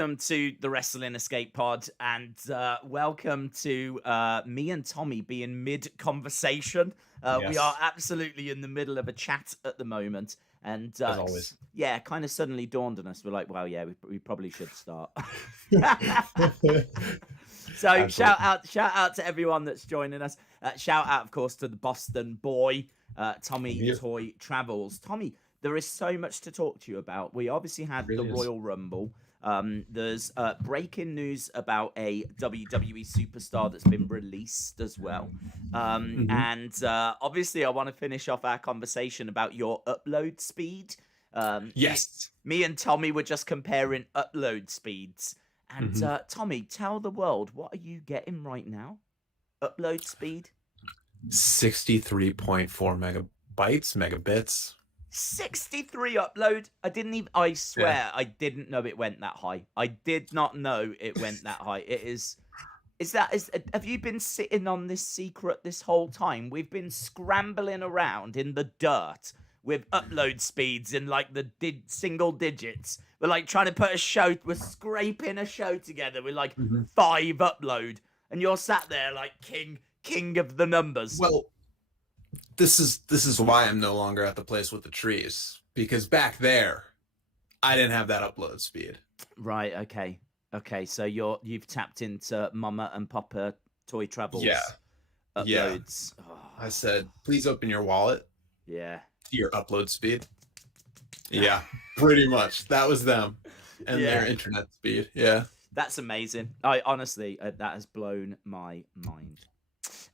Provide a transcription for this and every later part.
Welcome to the Wrestling Escape Pod, and welcome to me and Tommy being mid-conversation. We are absolutely in the middle of a chat at the moment, and as always, yeah, kind of suddenly dawned on us. We're like, well, yeah, we probably should start. So shout out to everyone that's joining us. Shout out, of course, to the Boston boy, Tommy Toy Travels. Tommy, there is so much to talk to you about. We obviously had the Royal Rumble. There's breaking news about a WWE superstar that's been released as well. And obviously, I want to finish off our conversation about your upload speed. Yes. Me and Tommy were just comparing upload speeds. And Tommy, tell the world, what are you getting right now? Upload speed? 63.4 megabits. 63 upload. I swear I didn't know it went that high. I did not know it went that high. Have you been sitting on this secret this whole time? We've been scrambling around in the dirt with upload speeds in like the single digits. We're like trying to put we're scraping a show together with like 5 upload, and you're sat there like king of the numbers. Well, this is why I'm no longer at the place with the trees, because back there I didn't have that upload speed. Right. Okay. So you've tapped into Mama and Papa Toy Travels. Yeah. Uploads. Yeah. Oh. I said, please open your wallet. Yeah. To your upload speed. Yeah. Pretty much. That was them and their internet speed. Yeah. That's amazing. I honestly, that has blown my mind.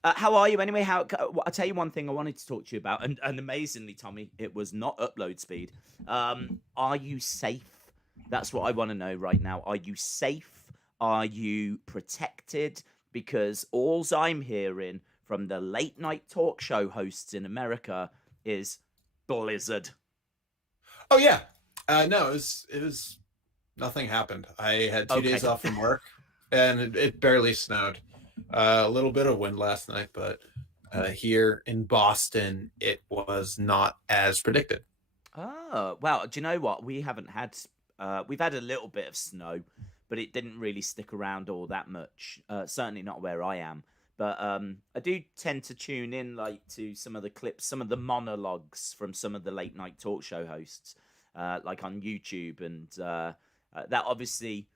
How are you anyway? I'll tell you one thing I wanted to talk to you about, and amazingly, Tommy, it was not upload speed. Are you safe? That's what I want to know right now. Are you safe? Are you protected? Because all I'm hearing from the late night talk show hosts in America is blizzard. Oh yeah. No, it was nothing happened. I had 2 days off from work, and it barely snowed. A little bit of wind last night, but here in Boston, it was not as predicted. Oh, well, do you know what? We haven't had, we've had a little bit of snow, but it didn't really stick around all that much. Certainly not where I am. But I do tend to tune in to some of the clips, some of the monologues from some of the late night talk show hosts, like on YouTube. And that obviously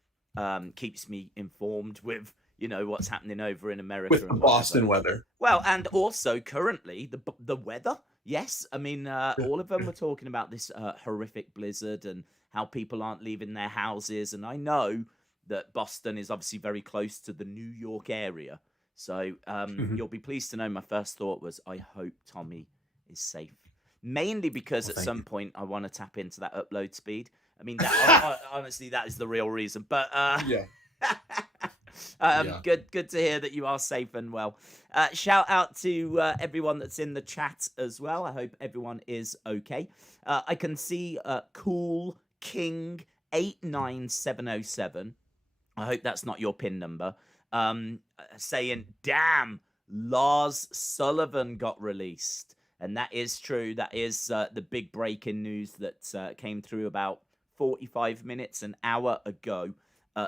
keeps me informed with what's happening over in America. With the Boston weather. Well, and also currently the weather. Yes. I mean, all of them were talking about this horrific blizzard and how people aren't leaving their houses. And I know that Boston is obviously very close to the New York area. So you'll be pleased to know my first thought was, I hope Tommy is safe. Mainly because at some point I want to tap into that upload speed. I mean, honestly, that is the real reason. But yeah. Good to hear that you are safe and well. Shout out to everyone that's in the chat as well. I hope everyone is okay. I can see Cool King 89707. I hope that's not your PIN number. Saying, damn, Lars Sullivan got released. And that is true. That is the big breaking news that came through about 45 minutes, an hour ago.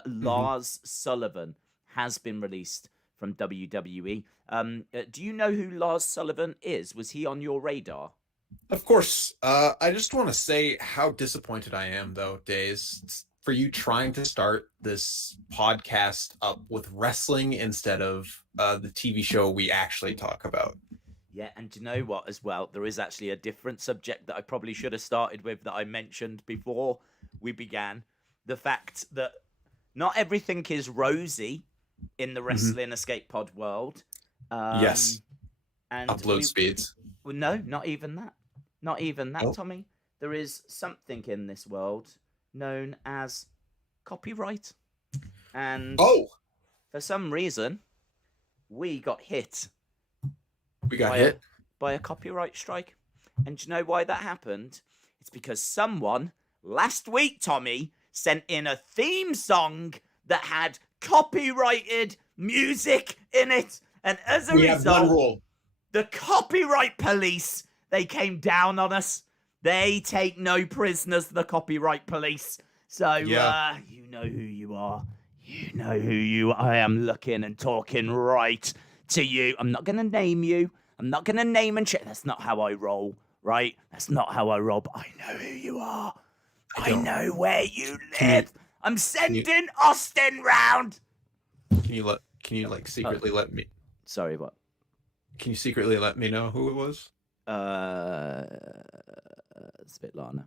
Lars Sullivan has been released from WWE. Do you know who Lars Sullivan is? Was he on your radar? Of course. I just want to say how disappointed I am, though, Days, for you trying to start this podcast up with wrestling instead of the TV show we actually talk about. Yeah, and do you know what as well? There is actually a different subject that I probably should have started with that I mentioned before we began. The fact that not everything is rosy in the Wrestling Escape Pod world. Yes. And upload speeds. Well, no, not even that. Not even that, Tommy. There is something in this world known as copyright. And for some reason, we got hit. By a copyright strike. And do you know why that happened? It's because someone last week, Tommy, sent in a theme song that had copyrighted music in it. And as a result, the copyright police, they came down on us. They take no prisoners, the copyright police. So, Yeah. you know who you are. You know who you are. I am looking and talking right to you. I'm not going to name you. I'm not going to name and check. That's not how I roll, right? That's not how I roll, but I know who you are. I know where you live. I'm sending Austin round. Can you like secretly let me? Sorry, what? Can you secretly let me know who it was? Svetlana.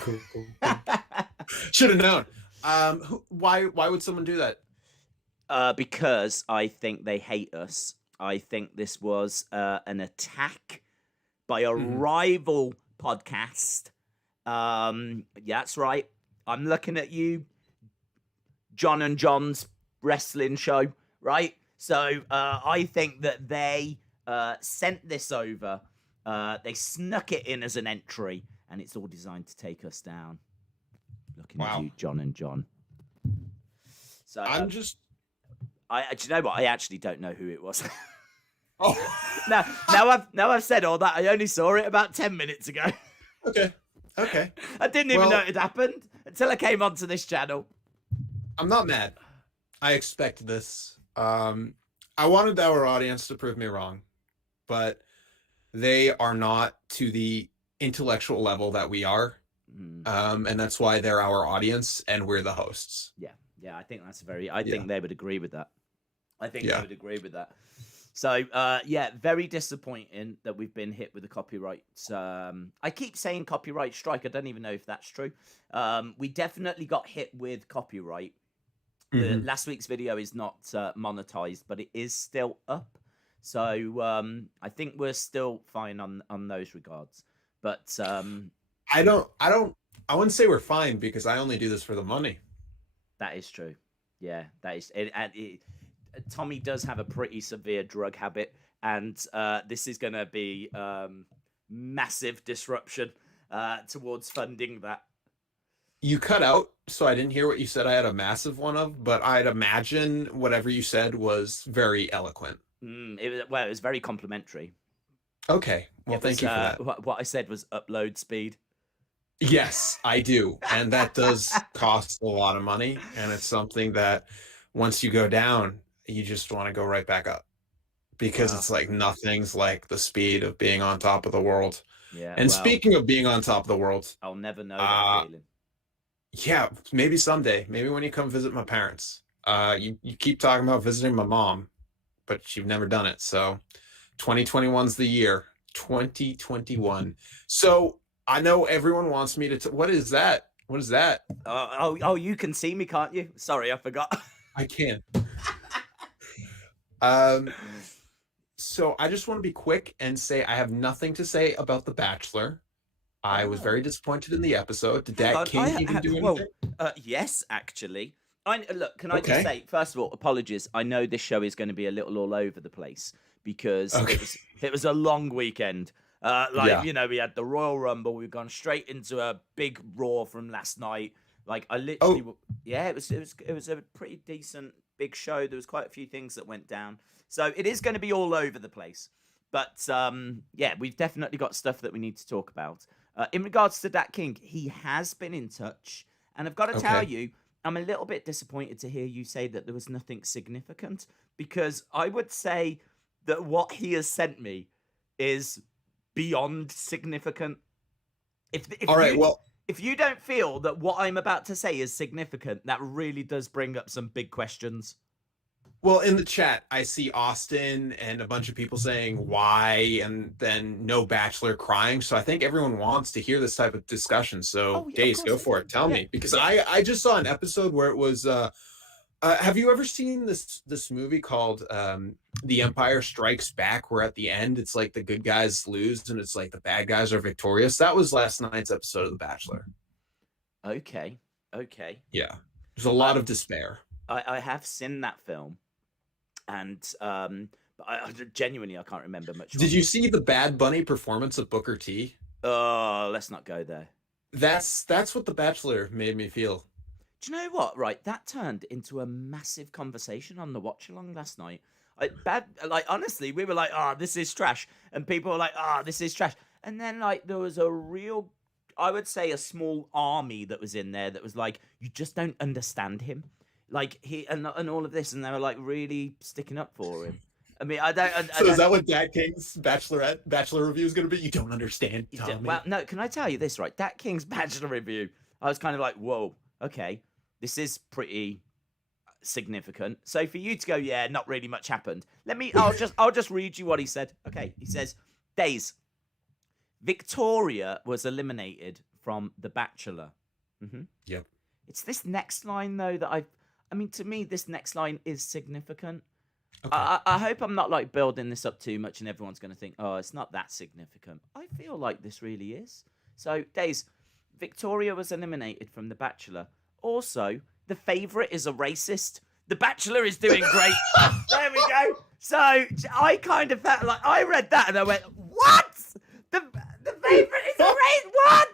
Cool. Should have known. Why would someone do that? Because I think they hate us. I think this was an attack by a rival podcast. Yeah, that's right. I'm looking at you, John and John's wrestling show, right? So I think that they sent this over. They snuck it in as an entry, and it's all designed to take us down. Looking at you, John and John. So I'm just. Do you know what? I actually don't know who it was. Oh. now I've said all that. I only saw it about 10 minutes ago. Okay. I didn't even know it had happened until I came onto this channel. I'm not mad. I expect this. I wanted our audience to prove me wrong, but they are not to the intellectual level that we are. And that's why they're our audience and we're the hosts. Yeah, I think that's I think they would agree with that. They would agree with that. So, very disappointing that we've been hit with a copyright. I keep saying copyright strike. I don't even know if that's true. We definitely got hit with copyright. Last week's video is not monetized, but it is still up. So, I think we're still fine on those regards. But I wouldn't say we're fine because I only do this for the money. That is true. Yeah, that is. Tommy does have a pretty severe drug habit, and this is going to be massive disruption towards funding that. You cut out, so I didn't hear what you said. I had a massive one of, but I'd imagine whatever you said was very eloquent. It was very complimentary. Okay, well, thank you for that. What I said was upload speed. Yes, I do. And that does cost a lot of money. And it's something that once you go down, you just want to go right back up because it's like nothing's like the speed of being on top of the world. Yeah. And speaking of being on top of the world, I'll never know that feeling. Yeah, maybe someday. Maybe when you come visit my parents. You keep talking about visiting my mom, but you've never done it. So 2021's the year. 2021. So I know everyone wants me to. What is that? What is that? Oh, you can see me, can't you? Sorry, I forgot. I can. So I just want to be quick and say I have nothing to say about The Bachelor. I was very disappointed in the episode. Did that King even do anything? Yes, actually. Look, can I just say, first of all, apologies. I know this show is going to be a little all over the place because it was a long weekend. You know, we had the Royal Rumble. We've gone straight into a big Raw from last night. Like, I literally, it was a pretty decent big show. There was quite a few things that went down. So it is going to be all over the place. But we've definitely got stuff that we need to talk about. In regards to Dat King, he has been in touch. And I've got to tell you, I'm a little bit disappointed to hear you say that there was nothing significant. Because I would say that what he has sent me is beyond significant. If you don't feel that what I'm about to say is significant, that really does bring up some big questions. Well, in the chat, I see Austin and a bunch of people saying why, and then no Bachelor crying. So I think everyone wants to hear this type of discussion. So, Dace, go for it. Tell me, because I just saw an episode where it was. Have you ever seen this movie called The Empire Strikes Back, where at the end it's like the good guys lose and it's like the bad guys are victorious? That was last night's episode of The Bachelor. Okay. Yeah, there's a lot of despair. I have seen that film. And but I genuinely, I can't remember much. Did you see the Bad Bunny performance of Booker T? Oh, let's not go there. That's what The Bachelor made me feel. Do you know what? Right, that turned into a massive conversation on the watch along last night. Honestly, we were like, "Oh, this is trash," and people were like, "Oh, this is trash." And then there was a real I would say a small army that was in there that was like, you just don't understand him, like he and all of this, and they were like really sticking up for him. I mean, I don't. So is that what Dad King's Bachelor review is going to be? You don't understand, Tommy. Well, no. Can I tell you this, right? Dat King's Bachelor review, I was kind of like, whoa, okay, this is pretty significant. So for you to go, yeah, not really much happened. I'll just read you what he said. Okay, he says, Days. Victoria was eliminated from The Bachelor. Mm-hmm. Yep. It's this next line though that I mean, to me, this next line is significant. Okay. I hope I'm not like building this up too much and everyone's going to think, oh, it's not that significant. I feel like this really is. So, Days, Victoria was eliminated from The Bachelor. Also, the favourite is a racist. The Bachelor is doing great. There we go. So, I kind of felt like I read that and I went, what? The favourite is a racist? What?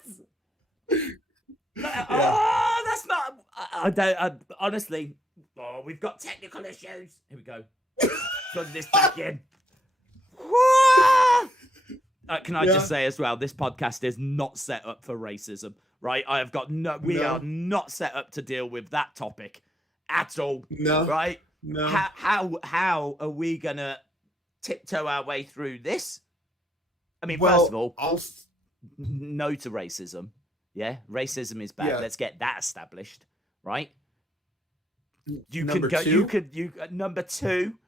Yeah. Oh, that's not. I don't. Honestly. Oh, we've got technical issues. Here we go. Plug this back in. Can I just say as well, this podcast is not set up for racism, right? We are not set up to deal with that topic at all. No. Right? No. How are we gonna tiptoe our way through this? I mean, first of all, no to racism. Yeah, racism is bad. Yeah. Let's get that established, right? Number two.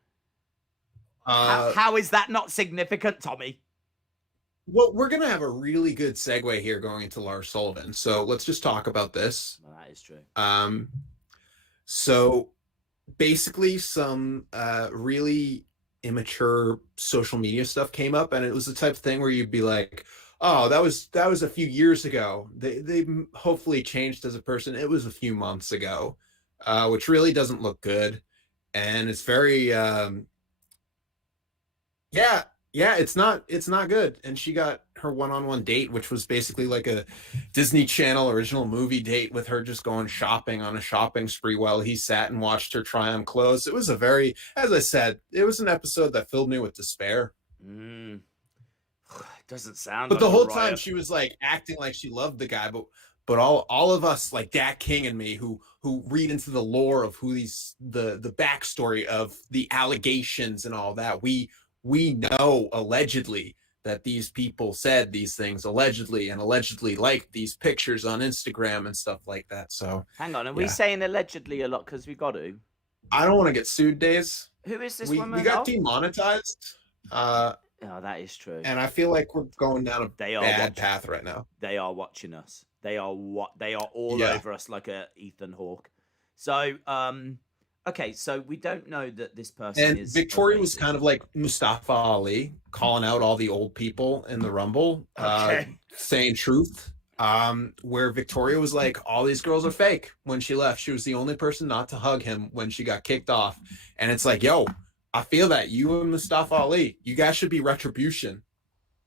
How is that not significant, Tommy? Well, we're going to have a really good segue here going into Lars Sullivan. So let's just talk about this. Well, that is true. So basically some really immature social media stuff came up, and it was the type of thing where you'd be like, oh, that was a few years ago. They hopefully changed as a person. It was a few months ago, which really doesn't look good. And it's very... it's not good. And she got her one-on-one date, which was basically like a Disney Channel original movie date with her just going shopping on a shopping spree while he sat and watched her try on clothes. It was as I said, it was an episode that filled me with despair. Doesn't sound. But the whole time she was like acting like she loved the guy, but all of us, like Dat King and me, who read into the lore of who the backstory of the allegations and all that, we know allegedly that these people said these things allegedly liked these pictures on Instagram and stuff like that. So hang on, are we saying allegedly a lot because we got to? I don't want to get sued, Days. Who is this woman? We got demonetized. Oh, that is true. And I feel like we're going down a bad path right now. They are watching us. They are all over us like a Ethan Hawke. So, okay, so we don't know that this person is... And Victoria was kind of like Mustafa Ali, calling out all the old people in the Rumble, saying truth. Where Victoria was like, all these girls are fake when she left. She was the only person not to hug him when she got kicked off. And it's like, yo, I feel that you and Mustafa Ali, you guys should be Retribution.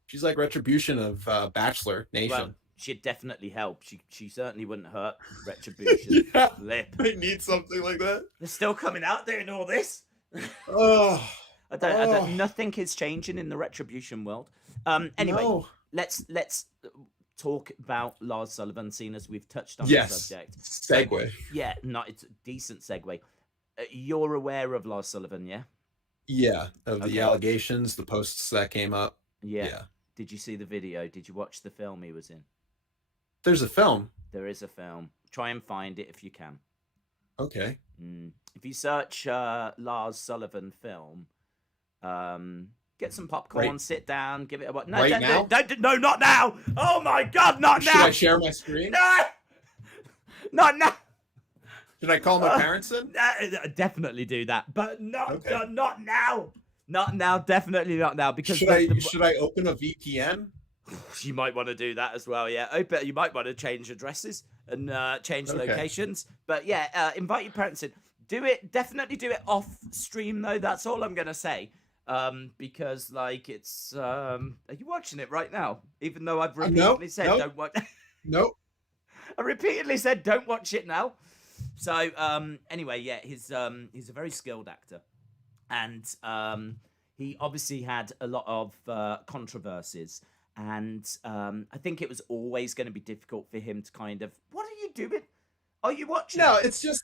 She's like Retribution of Bachelor Nation. Well, she'd definitely help. She certainly wouldn't hurt Retribution. Lip. They need something like that. They're still coming out doing all this. I don't. Nothing is changing in the Retribution world. Anyway, let's talk about Lars Sullivan, seeing as we've touched on the subject. Segue. It's a decent segue. You're aware of Lars Sullivan, yeah? Yeah, of the allegations, the posts that came up. Yeah. Did you see the video? Did you watch the film he was in? There's a film. There is a film. Try and find it if you can. Okay. If you search Lars Sullivan film, get some popcorn, sit down, give it a watch. No, no, not now. Oh my God, not now. Should I share my screen? No, not now. Should I call my parents in? Definitely do that, but not now. Not now, definitely not now. Because should I open a VPN? You might want to do that as well. Yeah, you might want to change addresses and change locations. But invite your parents in. Do it. Definitely do it off stream though. That's all I'm gonna say. Because like it's. Are you watching it right now? Even though I've repeatedly said don't watch. Nope. I repeatedly said don't watch it now. So anyway, he's a very skilled actor. And he obviously had a lot of controversies. And I think it was always going to be difficult for him to kind of, what are you doing? Are you watching? No, it's just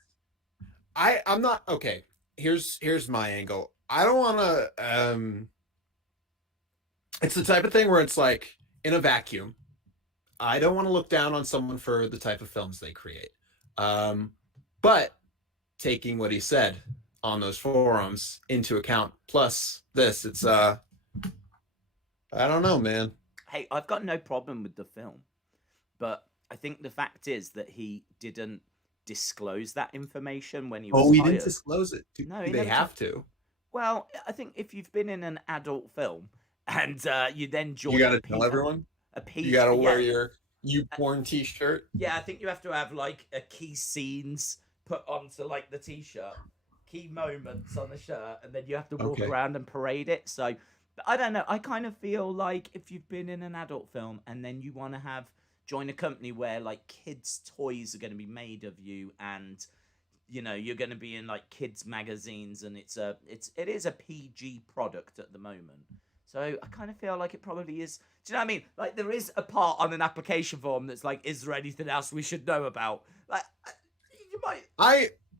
I'm not okay. Here's my angle. I don't want to. It's the type of thing where it's like in a vacuum. I don't want to look down on someone for the type of films they create. But taking what he said on those forums into account, plus this, it's I don't know, man. Hey, I've got no problem with the film, but I think the fact is that he didn't disclose that information when he was He hired. didn't disclose it. No, Do they have to? Well, I think if you've been in an adult film and you then join, You got to tell everyone. You got to wear your YouPorn T-shirt. Yeah, I think you have to have like a key scenes put onto like the T-shirt, key moments on the shirt, and then you have to walk around and parade it. So I don't know. I kind of feel like if you've been in an adult film and then you want to join a company where like kids' toys are going to be made of you, and you know you're going to be in like kids' magazines, and it is a PG product at the moment. So I kind of feel like it probably is. Do you know what I mean? Like there is a part on an application form that's like, is there anything else we should know about? Like you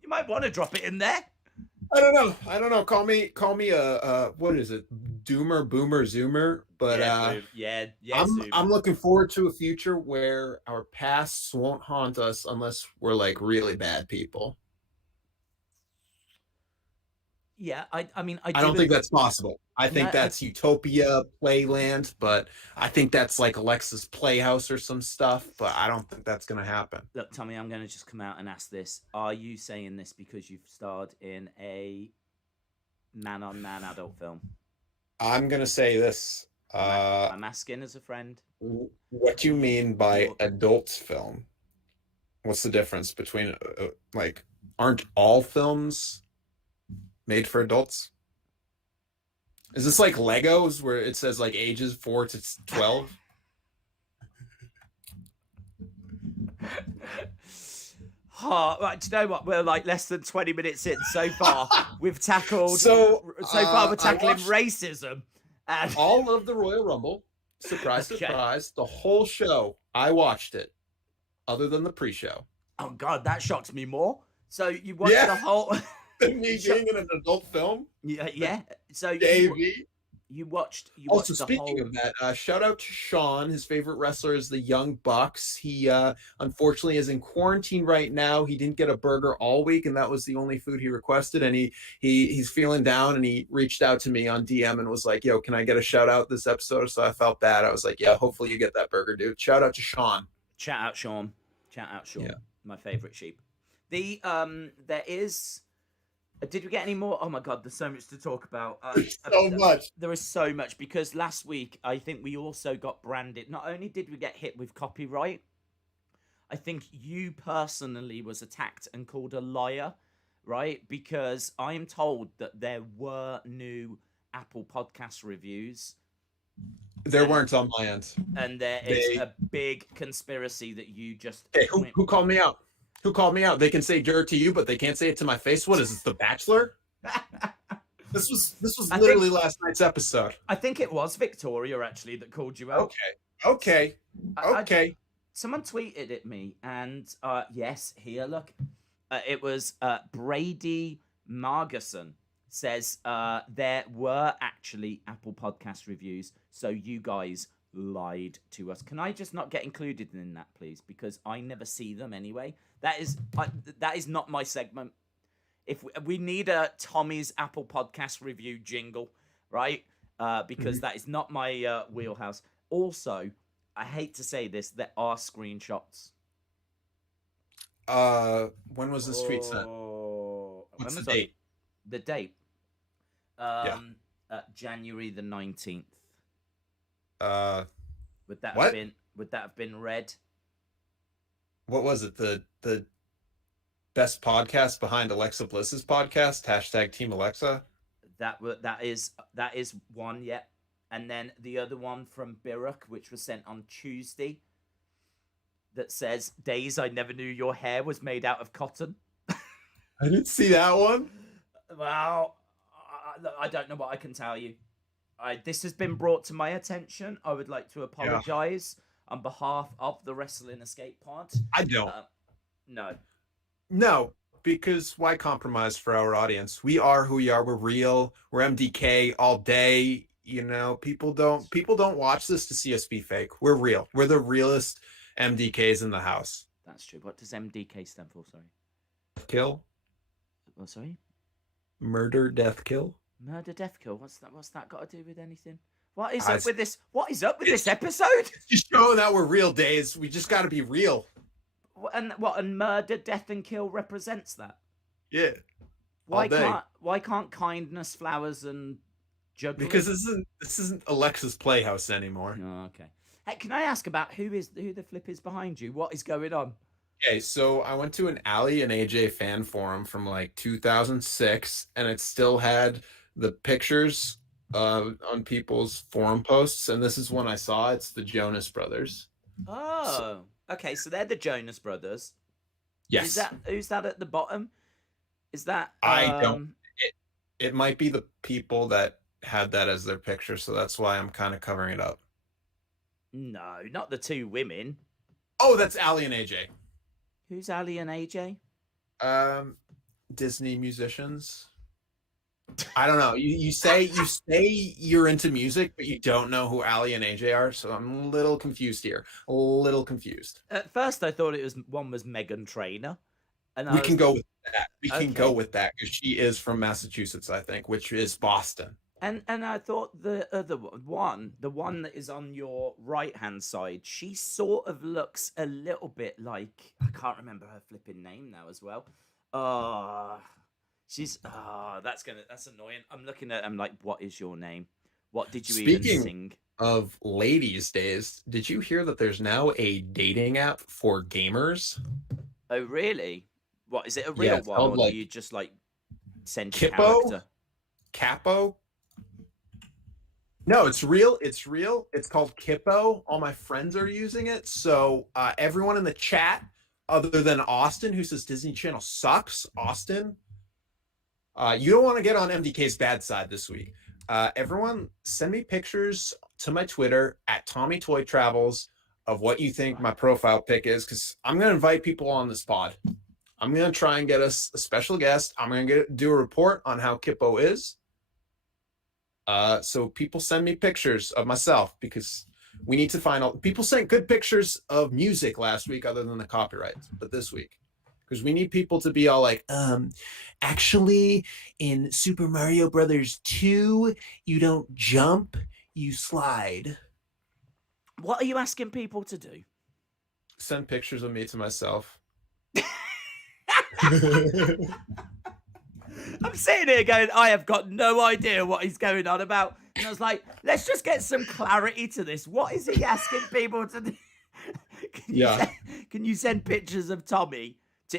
might want to drop it in there. I don't know. Call me a what is it? Doomer, boomer, zoomer. But I'm looking forward to a future where our pasts won't haunt us unless we're like really bad people. Yeah, I mean, I don't think that's possible. I think that's Utopia Playland, but I think that's like Alexa's Playhouse or some stuff, but I don't think that's going to happen. Look, Tommy, I'm going to just come out and ask this. Are you saying this because you've starred in a man-on-man adult film? I'm going to say this. I'm asking as a friend. What do you mean by adult film? What's the difference between, like, aren't all films made for adults? Is this like Legos where it says like ages 4 to 12? Right, do you know what? We're like less than 20 minutes in so far. We've tackled so far we're tackling racism and all of the Royal Rumble. Surprise, surprise. The whole show. I watched it. Other than the pre-show. Oh god, that shocked me more. So you watched the whole me being in an adult film? Yeah. So you watched also, the speaking of that, shout out to Sean. His favorite wrestler is the Young Bucks. He unfortunately is in quarantine right now. He didn't get a burger all week, and that was the only food he requested. And he's feeling down, and he reached out to me on DM and was like, "Yo, can I get a shout out this episode?" So I felt bad. I was like, "Yeah, hopefully you get that burger, dude." Shout out to Sean. Shout out Sean. Yeah. My favorite sheep. There is. Did we get any more? Oh my god, there's so much to talk about. So much. There is so much because last week I think we also got branded. Not only did we get hit with copyright, I think you personally was attacked and called a liar, right? Because I am told that there were new Apple Podcast reviews. There weren't on my end. And there is a big conspiracy that you just... Hey, who called me out? Who called me out? They can say dirt to you, but they can't say it to my face. What is this, The Bachelor? This was literally last night's episode. I think it was Victoria actually that called you out. Okay. Someone tweeted at me, and yes, here look, it was Brady Margerson says there were actually Apple Podcast reviews, so you guys lied to us. Can I just not get included in that, please? Because I never see them anyway. That is not my segment. If we need a Tommy's Apple Podcast review jingle, right? Because that is not my wheelhouse. Also, I hate to say this, there are screenshots. When was this tweet sent? What's the date? The date. January the 19th. Would that have been read? What was it? The best podcast behind Alexa Bliss's podcast? # Team Alexa. That is one, yeah. And then the other one from Biruk, which was sent on Tuesday, that says, "Days I never knew your hair was made out of cotton." I didn't see that one. Well, I don't know what I can tell you. This has been brought to my attention. I would like to apologize on behalf of the Wrestling Escape Pod. I don't. No. No, because why compromise for our audience? We are who we are. We're real. We're MDK all day. You know, people don't watch this to see us be fake. We're real. We're the realest MDKs in the house. That's true. What does MDK stand for? Sorry. Kill. What? Sorry. Murder, death, kill. Murder, death, kill. What's that got to do with anything? What is up with this? What is up with this episode? Just showing that we're real, days. We just got to be real. And murder, death, and kill represents that. Yeah. Why can't kindness, flowers, and juggling? Because this isn't Alexa's Playhouse anymore. Oh, okay. Hey, can I ask about who the flip is behind you? What is going on? Okay, so I went to an Ali and AJ fan forum from like 2006, and it still had the pictures on people's forum posts, and this is when I saw it's the Jonas Brothers. Oh, okay. So they're the Jonas Brothers. Yes. Who's that at the bottom? Is that I don't. It might be the people that had that as their picture, so that's why I'm kind of covering it up. No, not the two women. Oh, that's Ali and AJ. Who's Ali and AJ? Disney musicians. I don't know. You say you're into music, but you don't know who Ali and AJ are, so I'm a little confused here. A little confused. At first, I thought one was Meghan Trainor, and we can go with that. We can go with that because she is from Massachusetts, I think, which is Boston. And I thought the other one, the one that is on your right hand side, she sort of looks a little bit like, I can't remember her flipping name now as well. That's annoying. I'm looking at, I'm like, what is your name? What did you even sing? Speaking of ladies' days, did you hear that there's now a dating app for gamers? Oh, really? What, is it a real one, or like do you just like send Kippo? Capo? No, it's real. It's real. It's called Kippo. All my friends are using it. So everyone in the chat, other than Austin, who says Disney Channel sucks, Austin, you don't want to get on MDK's bad side this week. Everyone, send me pictures to my Twitter at Tommy Toy Travels of what you think my profile pic is, because I'm going to invite people on this pod. I'm going to try and get us a special guest. I'm going to do a report on how Kippo is. So people send me pictures of myself, because we need to find out. People sent good pictures of music last week, other than the copyrights, but this week, because we need people to be all like, actually in Super Mario Brothers 2, you don't jump, you slide. What are you asking people to do? Send pictures of me to myself. I'm sitting here going, I have got no idea what he's going on about. And I was like, let's just get some clarity to this. What is he asking people to do? Can you send pictures of Tommy?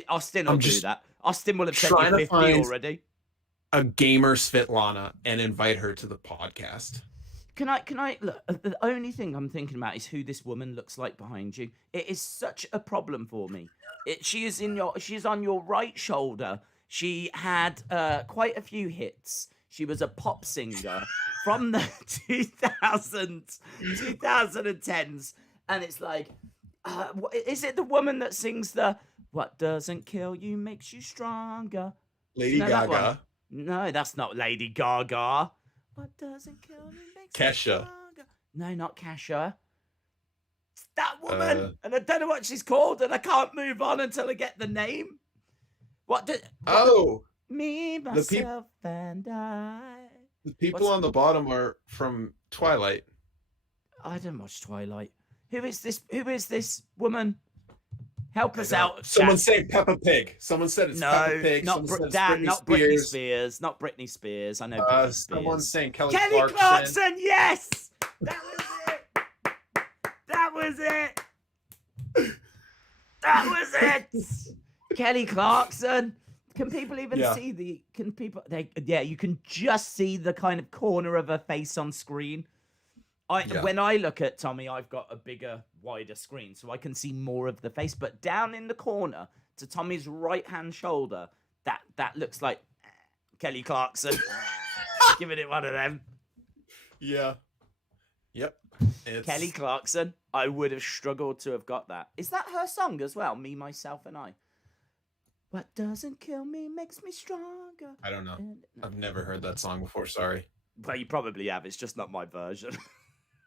Austin will do that. Austin will have sent you 50 already. A gamer Svetlana and invite her to the podcast. Can I look? The only thing I'm thinking about is who this woman looks like behind you. It is such a problem for me. She is on your right shoulder. She had quite a few hits. She was a pop singer from the 2010s. And it's like, is it the woman that sings the "What doesn't kill you makes you stronger"? Lady Gaga. No, that's not Lady Gaga. What doesn't kill you makes you stronger. No, not Kesha. It's that woman. And I don't know what she's called, and I can't move on until I get the name. Me, myself, and I. The people on the bottom are from Twilight. I don't watch Twilight. Who is this woman? Help us out. Someone said Peppa Pig. Someone said it's Peppa Pig. Not Britney Spears. Not Britney Spears. I know Britney Spears. Someone's saying Kelly Clarkson. Yes, that was it. That was it. That was it. Kelly Clarkson. Can people even see the? Can people? You can just see the kind of corner of her face on screen. When I look at Tommy, I've got a bigger, wider screen, so I can see more of the face. But down in the corner, to Tommy's right-hand shoulder, that looks like Kelly Clarkson. Giving it one of them. Yeah. Yep. Kelly Clarkson, I would have struggled to have got that. Is that her song as well? Me, Myself, and I. What doesn't kill me makes me stronger. I don't know. I've never heard that song before. Sorry. Well, you probably have. It's just not my version.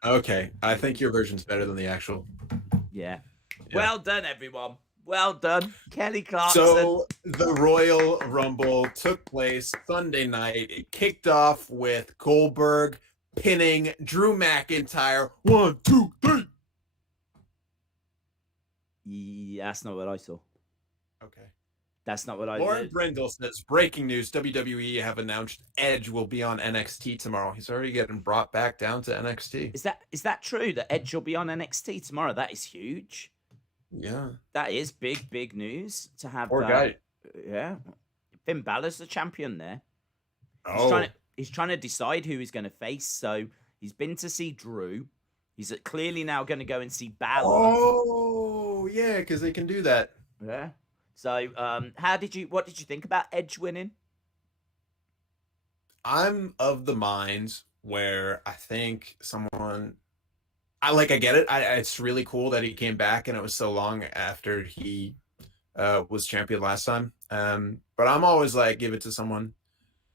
Okay. I think your version's better than the actual. Yeah. Well done, everyone. Well done, Kelly Clarkson. So the Royal Rumble took place Sunday night. It kicked off with Goldberg pinning Drew McIntyre. 1, 2, 3. Yeah, that's not what I saw. Okay. That's not what I Lauren did. Brindle says, breaking news, WWE have announced Edge will be on NXT tomorrow. He's already getting brought back down to NXT. Is that true that Edge will be on NXT tomorrow? That is huge. Yeah. That is big news to have. Poor guy. Yeah. Finn Balor's the champion there. Oh. He's trying to decide who he's going to face. So he's been to see Drew. He's clearly now going to go and see Balor. Oh, yeah, because they can do that. Yeah. So, what did you think about Edge winning? I'm of the mind where I think I get it. It's really cool that he came back and it was so long after he was champion last time. But I'm always like, give it to someone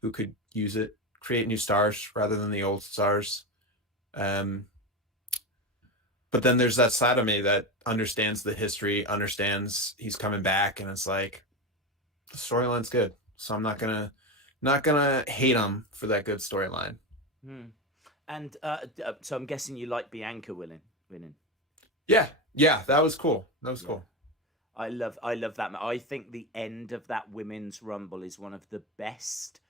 who could use it, create new stars rather than the old stars. But then there's that side of me that understands the history, understands he's coming back, and it's like the storyline's good. So I'm not gonna hate him for that good storyline. And so I'm guessing you like Bianca winning. Yeah, that was cool. Cool. I love that. I think the end of that women's rumble is one of the best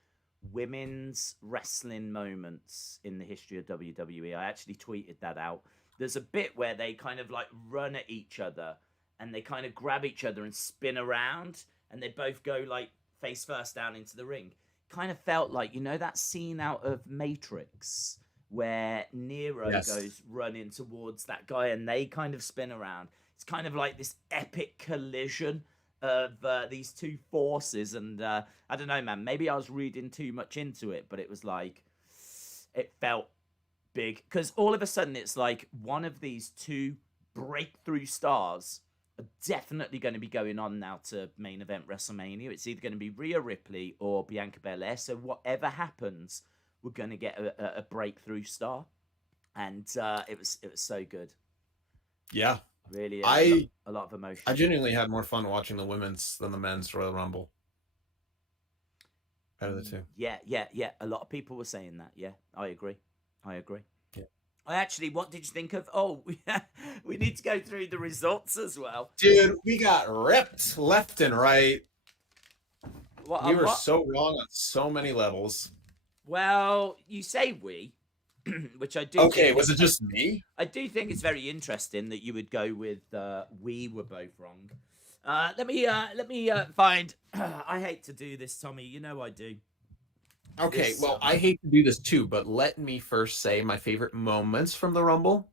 women's wrestling moments in the history of WWE. I actually tweeted that out. There's a bit where they kind of like run at each other and they kind of grab each other and spin around and they both go like face first down into the ring. Kind of felt like, that scene out of Matrix where Neo goes running towards that guy and they kind of spin around. It's kind of like this epic collision of these two forces. And I don't know, man, maybe I was reading too much into it, but it was like, it felt big because all of a sudden it's like one of these two breakthrough stars are definitely going to be going on now to main event WrestleMania. It's either going to be Rhea Ripley or Bianca Belair. So whatever happens, we're going to get a breakthrough star, and it was so good. Yeah, really, a lot of emotion. I genuinely had more fun watching the women's than the men's Royal Rumble. Out of the two. Yeah. A lot of people were saying that. Yeah, I agree. Yeah. What did you think of? Oh, we need to go through the results as well. Dude, we got ripped left and right. We were so wrong on so many levels. Well, you say we, which I do. Okay, was it just me? I do think it's very interesting that you would go with we were both wrong. Let me find. I hate to do this, Tommy. You know I do. Okay, well, I hate to do this too, but let me first say my favorite moments from the Rumble.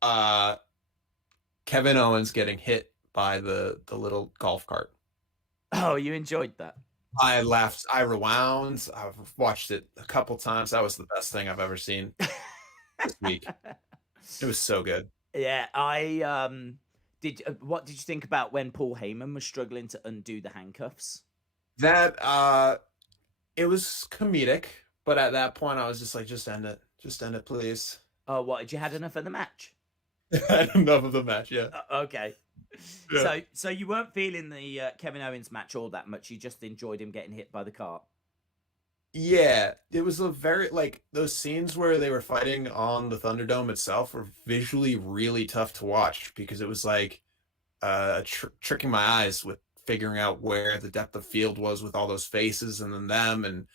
Kevin Owens getting hit by the little golf cart. Oh, you enjoyed that? I laughed. I rewound. I've watched it a couple times. That was the best thing I've ever seen this week. It was so good. Yeah, what did you think about when Paul Heyman was struggling to undo the handcuffs? That it was comedic, but at that point I was just like, just end it, please. Oh, what? Did you had enough of the match? I had enough of the match, yeah. Okay. Yeah. So you weren't feeling the Kevin Owens match all that much. You just enjoyed him getting hit by the cart. Yeah, it was a very those scenes where they were fighting on the Thunderdome itself were visually really tough to watch because it was like tricking my eyes with figuring out where the depth of field was with all those faces and then them, and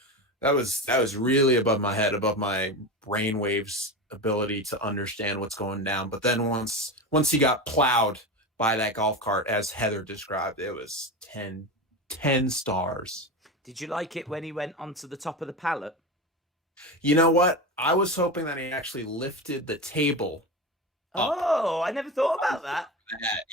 that was really above my head, above my brainwaves ability to understand what's going down. But then once he got plowed by that golf cart, as Heather described, it was 10 stars. Did you like it when he went onto the top of the pallet? You know what? I was hoping that he actually lifted the table up. Oh, I never thought about that.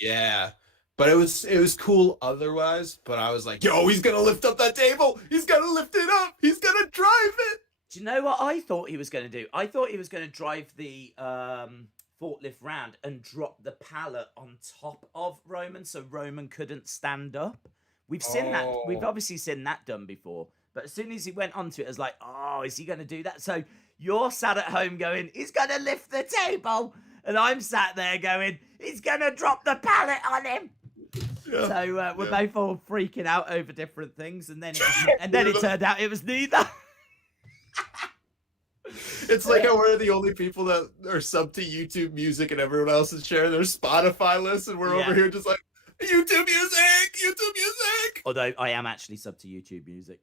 Yeah. But it was cool otherwise. But I was like, yo, he's going to lift up that table. He's going to lift it up. He's going to drive it. Do you know what I thought he was going to do? I thought he was going to drive the forklift round and drop the pallet on top of Roman so Roman couldn't stand up. We've seen that. We've Oh, obviously seen that done before. But as soon as he went onto it, I was like, oh, is he going to do that? So you're sat at home going, he's going to lift the table. And I'm sat there going, he's going to drop the pallet on him. yeah. So we're both all freaking out over different things. And then it turned out it was neither. It's like how we're the only people that are sub to YouTube Music and everyone else is sharing their Spotify list, and we're over here just like, YouTube Music! Although I am actually sub to YouTube Music.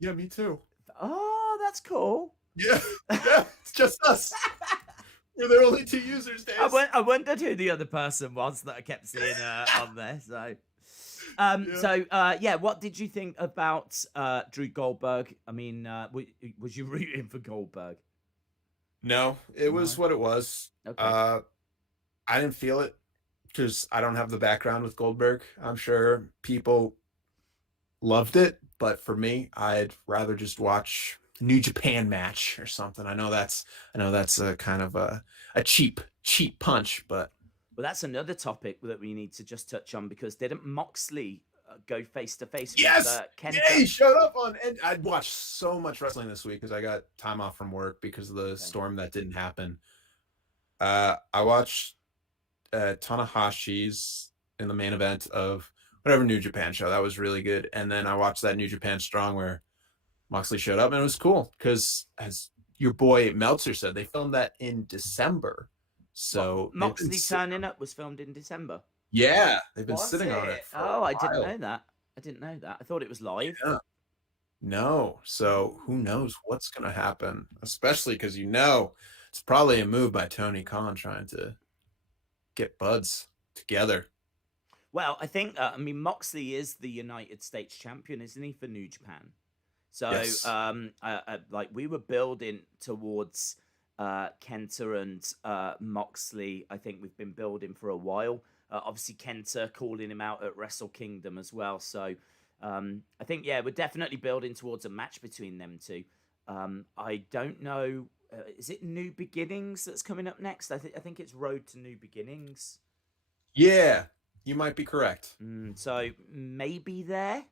Yeah, me too. Oh, that's cool. Yeah, it's just us. We're their only 2 users, Dave. I wondered who the other person was that I kept seeing on there. So, what did you think about Drew Goldberg? I mean, was you rooting for Goldberg? No, it was what it was. Okay. I didn't feel it because I don't have the background with Goldberg. I'm sure people loved it, but for me, I'd rather just watch a New Japan match or something. I know that's a kind of a cheap punch, but Well, that's another topic that we need to just touch on because didn't Moxley go face to face yes, with Kenta? yeah, he showed up on. And I'd watched so much wrestling this week because I got time off from work because of the storm that didn't happen. I watched Tanahashi's in the main event of whatever New Japan show. That was really good. And then I watched that New Japan Strong where Moxley showed up, and it was cool because, as your boy Meltzer said, they filmed that in December. So Moxley turning up was filmed in December. Yeah, they've been sitting on it. I didn't know that. I thought it was live. Yeah. No, so who knows what's going to happen, especially because it's probably a move by Tony Khan trying to get buds together. Well, I think Moxley is the United States champion, isn't he, for New Japan? So Yes. like we were building towards Kenta and Moxley. I think we've been building for a while. Obviously, Kenta calling him out at Wrestle Kingdom as well. So I think, we're definitely building towards a match between them two. I don't know. Is it New Beginnings that's coming up next? I think it's Road to New Beginnings. Yeah, you might be correct. So maybe there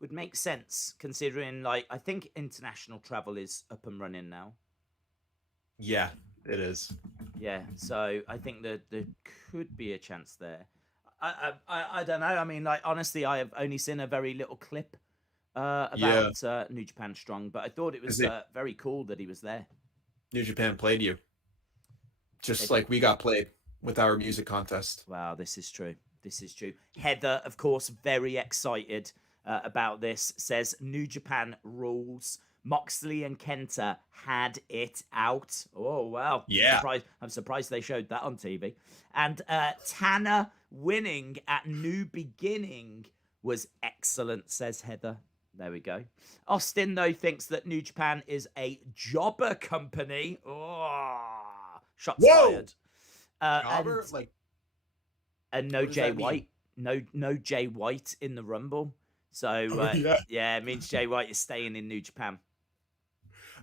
would make sense considering, like, I think international travel is up and running now. Yeah, it is. Yeah, so I think that there could be a chance there. I don't know. I mean, like, honestly, I have only seen a very little clip about New Japan Strong, but I thought it was very cool that he was there. New Japan played you. Just like we got played with our music contest. Wow, this is true. Heather, of course, very excited about this, says New Japan rules. Moxley and Kenta had it out. Oh, wow. Yeah. I'm surprised they showed that on TV. And Tanner winning at New Beginning was excellent, says Heather. There we go. Austin, though, thinks that New Japan is a jobber company. Oh, shots fired. Jobber? And no Jay White. No Jay White in the Rumble. So, it means Jay White is staying in New Japan.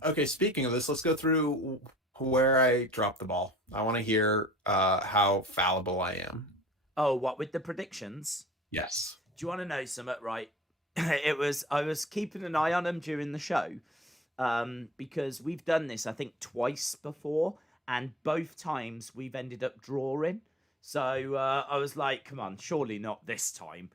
Okay, speaking of this, let's go through where I dropped the ball. I want to hear how fallible I am. Oh, what, with the predictions? Yes. Do you want to know something? Right. I was keeping an eye on them during the show because we've done this, I think, twice before, and both times we've ended up drawing. So I was like, come on, surely not this time.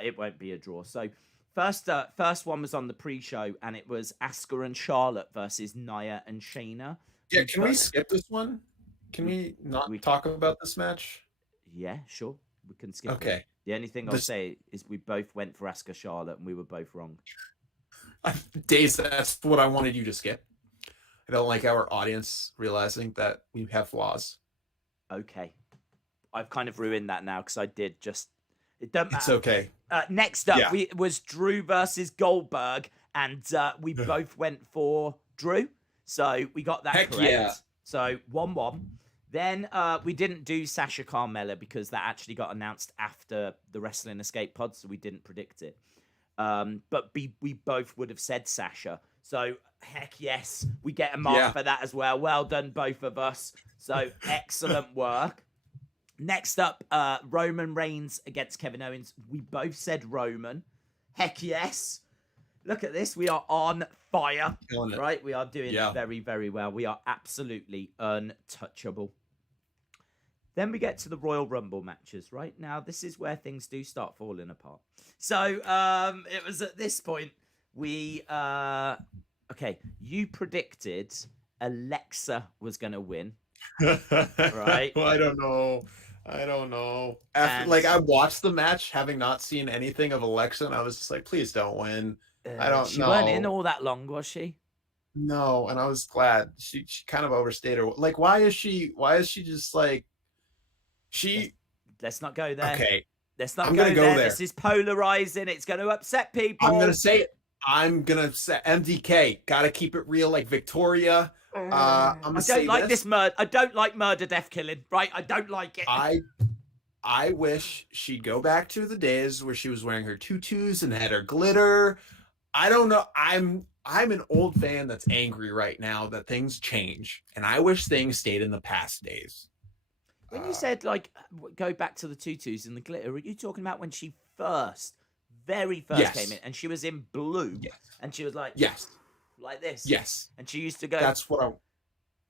It won't be a draw. So first one was on the pre-show, and it was Asuka and Charlotte versus Nia and Shayna. Yeah, can we skip this one? Can we not talk about this match? Yeah, sure. We can skip Okay. it. The only thing I'll say is we both went for Asuka Charlotte, and we were both wrong. Days, that's what I wanted you to skip. I don't like our audience realizing that we have flaws. Okay. I've kind of ruined that now because I did just... It doesn't matter. It's okay. Next up, was Drew versus Goldberg, and we both went for Drew. So we got that correct. Yeah. So 1-1. Then we didn't do Sasha Carmella because that actually got announced after the Wrestling Escape pod, so we didn't predict it. But we both would have said Sasha. So heck yes, we get a mark for that as well. Well done, both of us. So excellent work. Next up, Roman Reigns against Kevin Owens. We both said Roman. Heck yes. Look at this. We are on fire, right? We are doing very, very well. We are absolutely untouchable. Then we get to the Royal Rumble matches, right? Now, this is where things do start falling apart. So, it was at this point, we... okay, you predicted Alexa was going to win, right? Well, I don't know. After, I watched the match, having not seen anything of Alexa, and I was just like, please don't win. I don't know. She weren't in all that long, was she? No, and I was glad. She kind of overstayed her. Like, why is she just like... Let's not go there. Okay. Let's not go there. This is polarizing. It's going to upset people. I'm going to say it. I'm going to say MDK. Got to keep it real like Victoria. I don't like this murder. I don't like murder, death killing, right? I don't like it. I wish she'd go back to the days where she was wearing her tutus and had her glitter. I don't know. I'm an old fan that's angry right now that things change. And I wish things stayed in the past days. When you said, like, go back to the tutus and the glitter, are you talking about when she very first came in and she was in blue? Yes. And she was like, like this? Yes. And she used to go...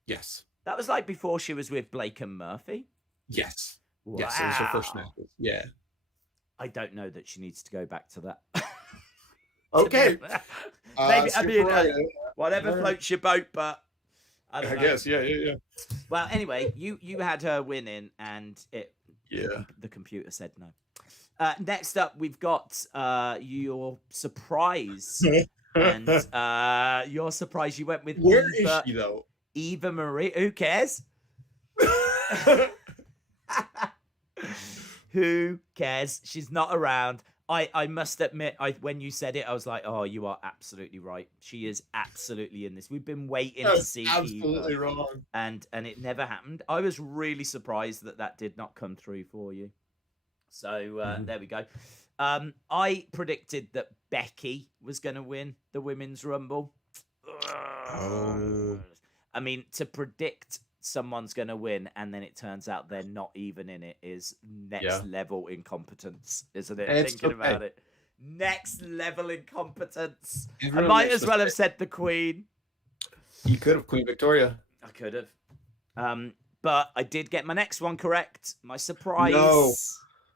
Yes. That was like before she was with Blake and Murphy? Yes. Wow. Yes, it was her first match. Yeah. I don't know that she needs to go back to that. Okay. Maybe, whatever floats your boat, but... I guess, yeah. Well, anyway, you had her winning, and the computer said no. Next up, we've got your surprise, and your surprise. You went with Where is she though? Eva Marie. Who cares? Who cares? She's not around. I must admit, when you said it, I was like, oh, you are absolutely right. She is absolutely in this. We've been waiting to see absolutely Eva, wrong. and it never happened. I was really surprised that did not come through for you. So there we go. I predicted that Becky was going to win the Women's Rumble. I mean, to predict someone's going to win and then it turns out they're not even in it is next level incompetence, isn't it? Thinking about it. Next level incompetence. I might as well have said the Queen. You could have, Queen Victoria. I could have. But I did get my next one correct. My surprise. No.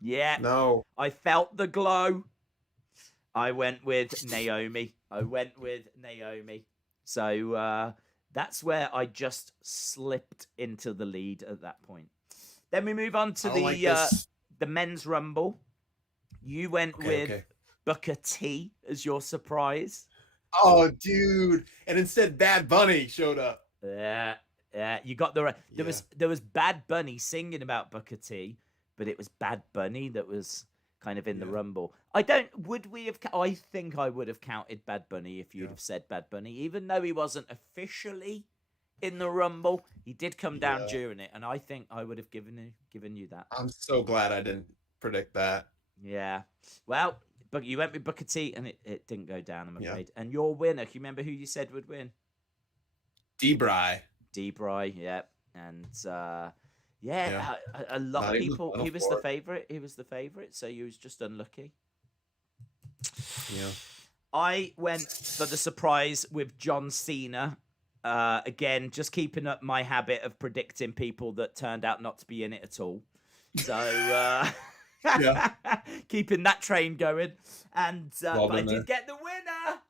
Yeah. No. I felt the glow. I went with Naomi. So that's where I just slipped into the lead at that point. Then we move on to the men's rumble. You went with Booker T as your surprise. Oh, dude! And instead, Bad Bunny showed up. Yeah. You got there was Bad Bunny singing about Booker T, but it was Bad Bunny that was kind of in the rumble. I think I would have counted Bad Bunny if you'd have said Bad Bunny, even though he wasn't officially in the rumble. He did come down during it, and I think I would have given you that. I'm so glad I didn't predict that. Yeah. Well, but you went with Booker T, and it didn't go down, I'm afraid. And your winner, can you remember who you said would win? D-Bry, yeah. And a lot of people. He was the favorite. So he was just unlucky. Yeah. I went for the surprise with John Cena. Again, just keeping up my habit of predicting people that turned out not to be in it at all. So keeping that train going. And but I did get the winner.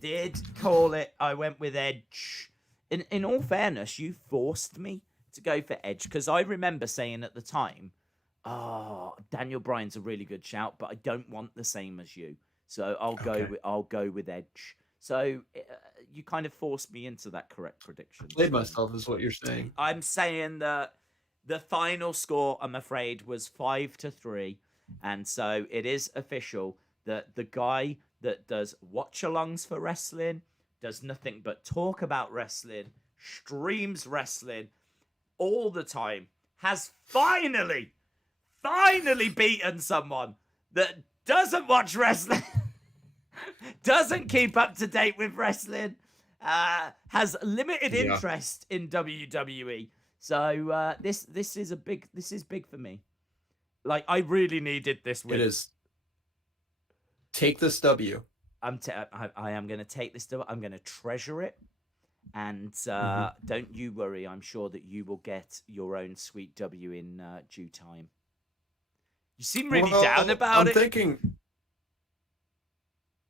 Did call it. I went with Edge. In all fairness, you forced me to go for Edge because I remember saying at the time, Daniel Bryan's a really good shout, but I don't want the same as you, so I'll go with Edge. So you kind of forced me into that correct prediction. Played myself is what you're saying. I'm saying that the final score, I'm afraid, was 5-3, and so it is official that the guy that does watch-alongs for wrestling, does nothing but talk about wrestling, streams wrestling all the time, has finally beaten someone that doesn't watch wrestling, doesn't keep up to date with wrestling, has limited interest in WWE. So this is big for me. Like, I really needed this win. It is. Take this W. I am going to take this W. I'm going to treasure it. And don't you worry. I'm sure that you will get your own sweet W in due time. You seem really down about it.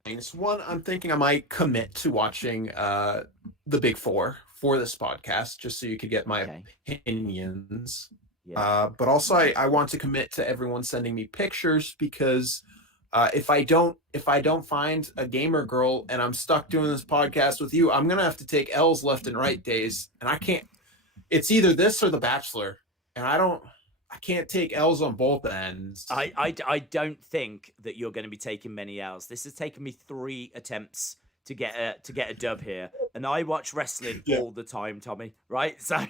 I'm thinking I might commit to watching the Big Four for this podcast, just so you could get my opinions. Yeah. But also, I want to commit to everyone sending me pictures, because if I don't find a gamer girl and I'm stuck doing this podcast with you, I'm gonna have to take L's left and right days, and I can't. It's either this or The Bachelor, and I can't take L's on both ends. I don't think that you're going to be taking many L's. This has taken me 3 attempts to get a dub here, and I watch wrestling all the time, Tommy. Right, so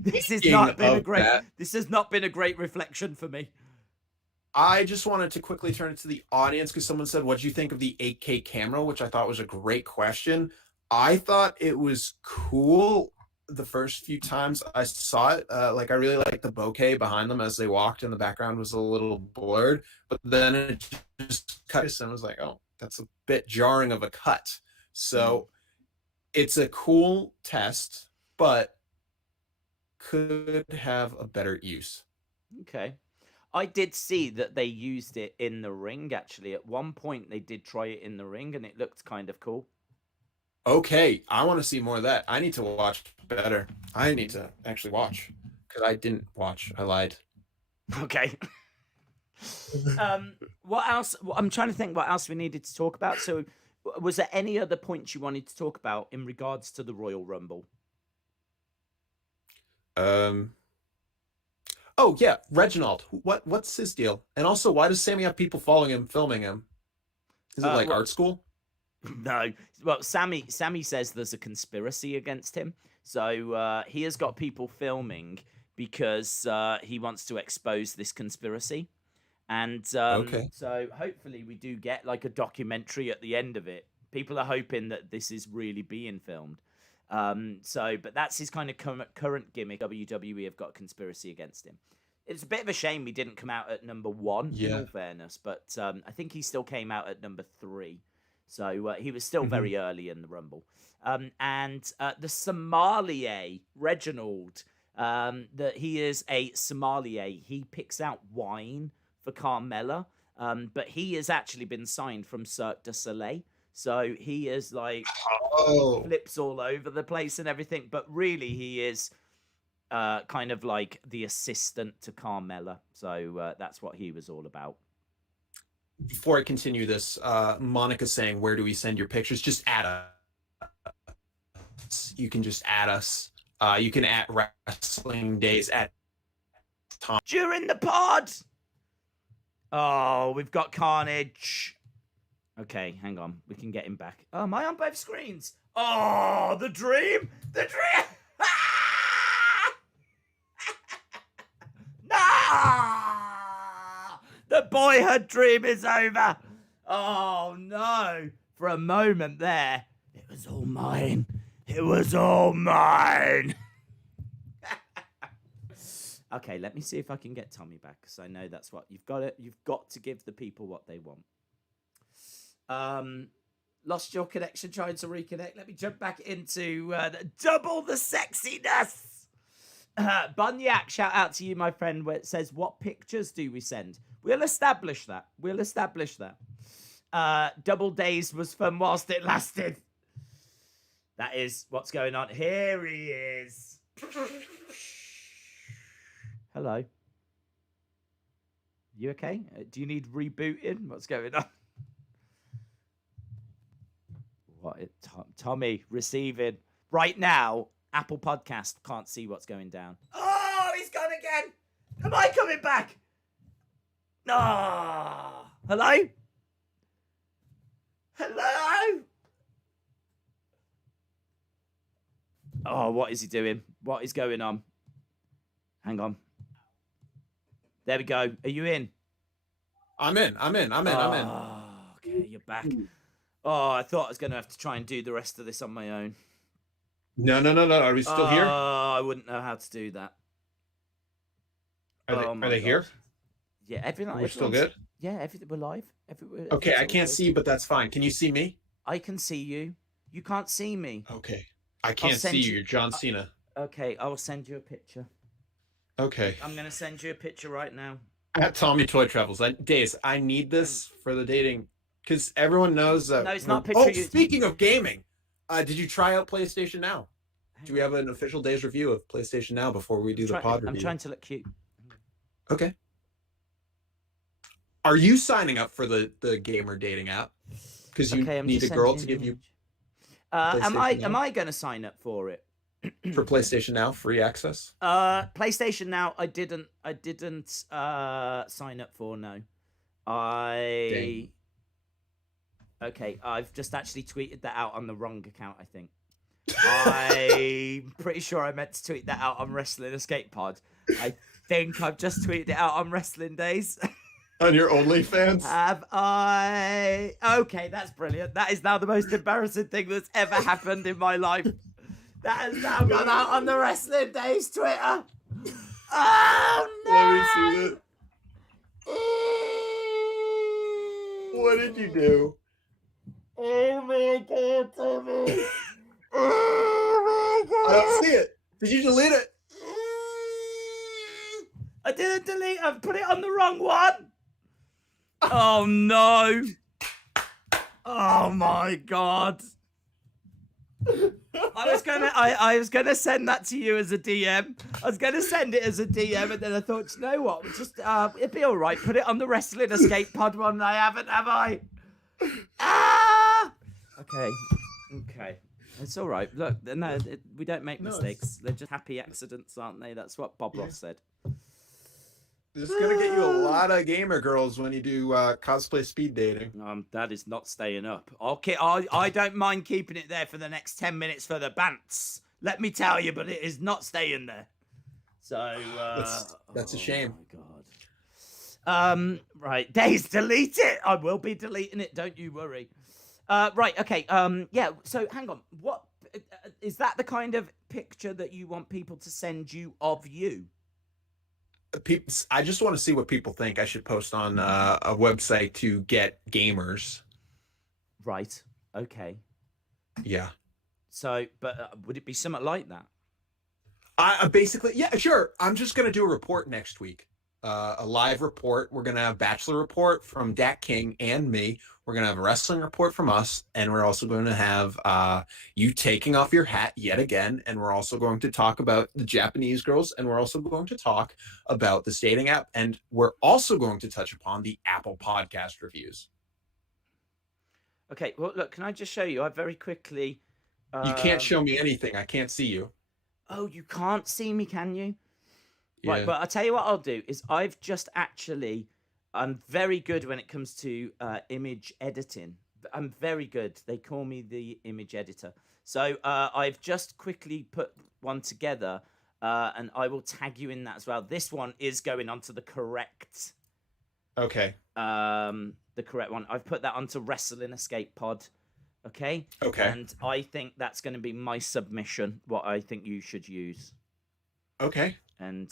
this has not been a great reflection for me. I just wanted to quickly turn it to the audience, because someone said, "What do you think of the 8K camera?" Which I thought was a great question. I thought it was cool the first few times I saw it. Like, I really liked the bouquet behind them as they walked, and the background was a little blurred. But then it just cut, and I was like, "Oh, that's a bit jarring of a cut." So it's a cool test, but could have a better use. Okay. I did see that they used it in the ring, actually. At one point, they did try it in the ring, and it looked kind of cool. Okay, I want to see more of that. I need to watch better. I need to actually watch, because I didn't watch. I lied. Okay. What else? I'm trying to think what else we needed to talk about. So, was there any other points you wanted to talk about in regards to the Royal Rumble? Oh yeah, Reginald. What's his deal? And also, why does Sammy have people following him, filming him? Is it like art school? No. Well, Sammy says there's a conspiracy against him. So he has got people filming because he wants to expose this conspiracy. And so hopefully we do get like a documentary at the end of it. People are hoping that this is really being filmed. But that's his kind of current gimmick. WWE have got a conspiracy against him. It's a bit of a shame he didn't come out at number 1, in all fairness. But I think he still came out at number 3. So he was still very early in the Rumble. And the sommelier, Reginald, that he is a sommelier. He picks out wine for Carmella. But he has actually been signed from Cirque du Soleil. So he is like flips all over the place and everything. But really, he is kind of like the assistant to Carmella. So that's what he was all about. Before I continue this, Monica's saying, "Where do we send your pictures?" Just add us. You can just add us. You can add Wrestling Days at Tom during the pod. Oh, we've got Carnage. Okay, hang on. We can get him back. Oh, am I on both screens? Oh, the dream! The dream! No! The boyhood dream is over. Oh, no. For a moment there, it was all mine. It was all mine. Okay, let me see if I can get Tommy back, because I know that's what you've got. You've got to give the people what they want. Lost your connection, trying to reconnect. Let me jump back into double the sexiness. Bunyak, shout out to you, my friend, where it says, "What pictures do we send?" We'll establish that. Double Days was fun whilst it lasted. That is what's going on. Here he is. Hello. You okay? Do you need rebooting? What's going on? Tommy receiving right now. Apple Podcast can't see what's going down. Oh, he's gone again. Am I coming back? No. Hello? Hello? Oh, what is he doing? What is going on? Hang on. There we go. Are you in? I'm in. Okay, you're back. Oh, I thought I was going to have to try and do the rest of this on my own. No. Are we still here? Oh, I wouldn't know how to do that. Are they here? Yeah, everything. We're still good? Yeah, everything. We're live. Okay, I can't see you, but that's fine. Can you see me? I can see you. You can't see me. Okay. I can't see you. You're John Cena. Okay, I will send you a picture. Okay. I'm going to send you a picture right now. At Tommy Toy Travels. Days, I need this for the dating, because everyone knows that. No, it's not a picture. Speaking of gaming, did you try out PlayStation Now? Do we have an official Days review of PlayStation Now before we do the pod review? I'm trying to look cute. Okay. Are you signing up for the gamer dating app? Because you need a girl to give you. Am I going to sign up for it? For PlayStation Now, free access? PlayStation Now, I didn't sign up for. No, Okay, I've just actually tweeted that out on the wrong account. I think I'm pretty sure I meant to tweet that out on Wrestling Escape Pod. I think I've just tweeted it out on Wrestling Days. On your OnlyFans? Have I? Okay, that's brilliant. That is now the most embarrassing thing that's ever happened in my life. That has now gone out on the Wrestling Days Twitter. Oh no! Let me see it. What did you do? Oh my god, Tommy! Oh my god! I don't see it. Did you delete it? I didn't delete. I've put it on the wrong one. Oh no! Oh my god! I was gonna send that to you as a DM. I was gonna send it as a DM, and then I thought, you know what? Just it'd be all right. Put it on the Wrestling Escape Pod one. I haven't, have I? Ah! Okay. It's all right. Look, no, we don't make mistakes. They're just happy accidents, aren't they? That's what Bob Ross said. This is gonna get you a lot of gamer girls when you do cosplay speed dating. That is not staying up. Okay, I don't mind keeping it there for the next 10 minutes for the bants. Let me tell you, but it is not staying there. So that's a shame. Oh my god. Right, Days, delete it. I will be deleting it. Don't you worry. Right, okay. Yeah. So hang on. What is that? The kind of picture that you want people to send you of you? I just want to see what people think. I should post on a website to get gamers. Right. Okay. Yeah. So, but would it be something like that? Basically, yeah, sure. I'm just gonna do a report next week. A live report. We're gonna have Bachelor report from Dak King and me. We're gonna have a wrestling report from us, and we're also going to have you taking off your hat yet again. And we're also going to talk about the Japanese girls, and we're also going to talk about the dating app, and we're also going to touch upon the Apple Podcast reviews. Okay. Well, look. Can I just show you? I very quickly. You can't show me anything. I can't see you. Oh, you can't see me, can you? Yeah. Right, but I'll tell you what I'll do is I'm very good when it comes to image editing. I'm very good. They call me the image editor. So I've just quickly put one together, and I will tag you in that as well. This one is going onto the correct. Okay. The correct one. I've put that onto Wrestling Escape Pod. Okay. Okay. And I think that's going to be my submission. What I think you should use. Okay. And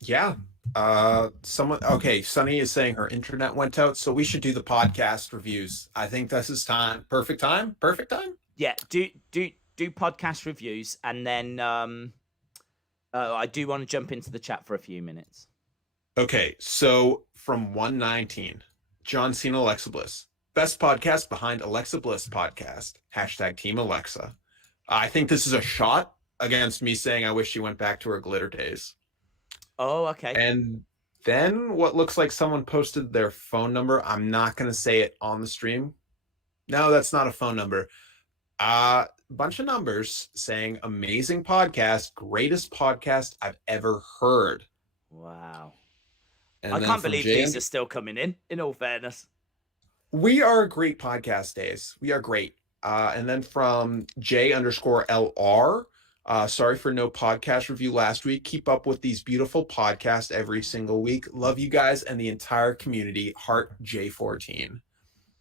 yeah. Sunny is saying her internet went out, so we should do the podcast reviews. I think this is time. Perfect time. Yeah, do podcast reviews, and then I do want to jump into the chat for a few minutes. Okay, so from 119, John Cena, Alexa Bliss, best podcast behind Alexa Bliss podcast. # Team Alexa. I think this is a shot against me saying I wish she went back to her glitter days. Oh, okay. And then what looks like someone posted their phone number. I'm not going to say it on the stream. No, that's not a phone number. Bunch of numbers saying amazing podcast, greatest podcast I've ever heard. Wow. And I can't believe these are still coming in all fairness. We are a great podcast, Days. We are great. And then from J_LR, sorry for no podcast review last week. Keep up with these beautiful podcasts every single week. Love you guys and the entire community. Heart J14.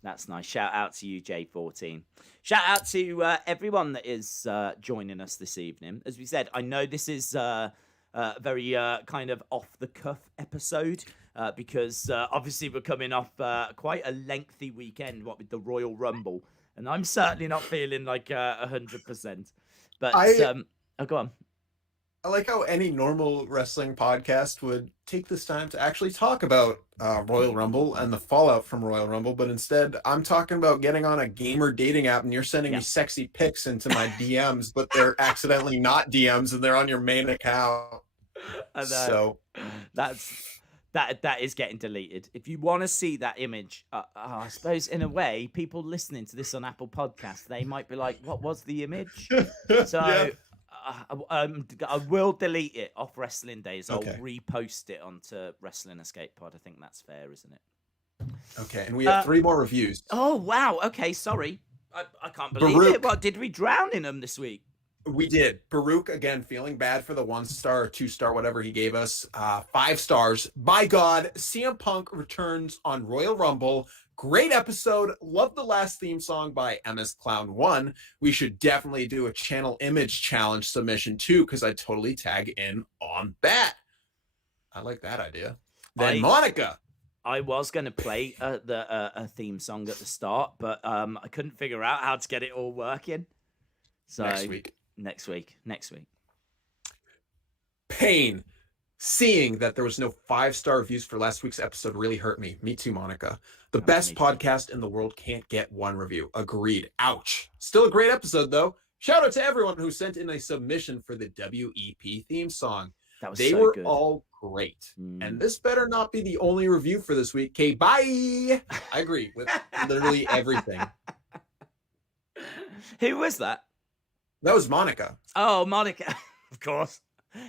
That's nice. Shout out to you, J14. Shout out to everyone that is joining us this evening. As we said, I know this is a very kind of off-the-cuff episode because obviously we're coming off quite a lengthy weekend, what with the Royal Rumble, and I'm certainly not feeling like 100%. But go on. I like how any normal wrestling podcast would take this time to actually talk about Royal Rumble and the fallout from Royal Rumble, but instead I'm talking about getting on a gamer dating app and you're sending me sexy pics into my DMs, but they're accidentally not DMs and they're on your main account. So that is getting deleted. If you want to see that image, I suppose in a way, people listening to this on Apple Podcasts, they might be like, "What was the image?" So. Yeah. I will delete it off Wrestling Days. I'll repost it onto Wrestling Escape Pod. I think that's fair, isn't it? Okay, and we have 3 more reviews. Oh, wow. Okay, sorry. I can't believe it. What, did we drown in them this week? We did. Baruch, again, feeling bad for the 1-star or 2-star, whatever he gave us. 5 stars. By God, CM Punk returns on Royal Rumble. Great episode. Love the last theme song by MS Clown 1. We should definitely do a channel image challenge submission too, because I totally tag in on that. I like that idea. Then Monica. I was going to play a theme song at the start, but I couldn't figure out how to get it all working. So Next week. Pain. Seeing that there was no 5-star reviews for last week's episode really hurt me. Me too, Monica. The best podcast in the world can't get 1 review. Agreed. Ouch. Still a great episode, though. Shout out to everyone who sent in a submission for the WEP theme song. They were all great. And this better not be the only review for this week. Okay, bye. I agree with literally everything. Who was that? That was Monica. Oh, Monica. Of course.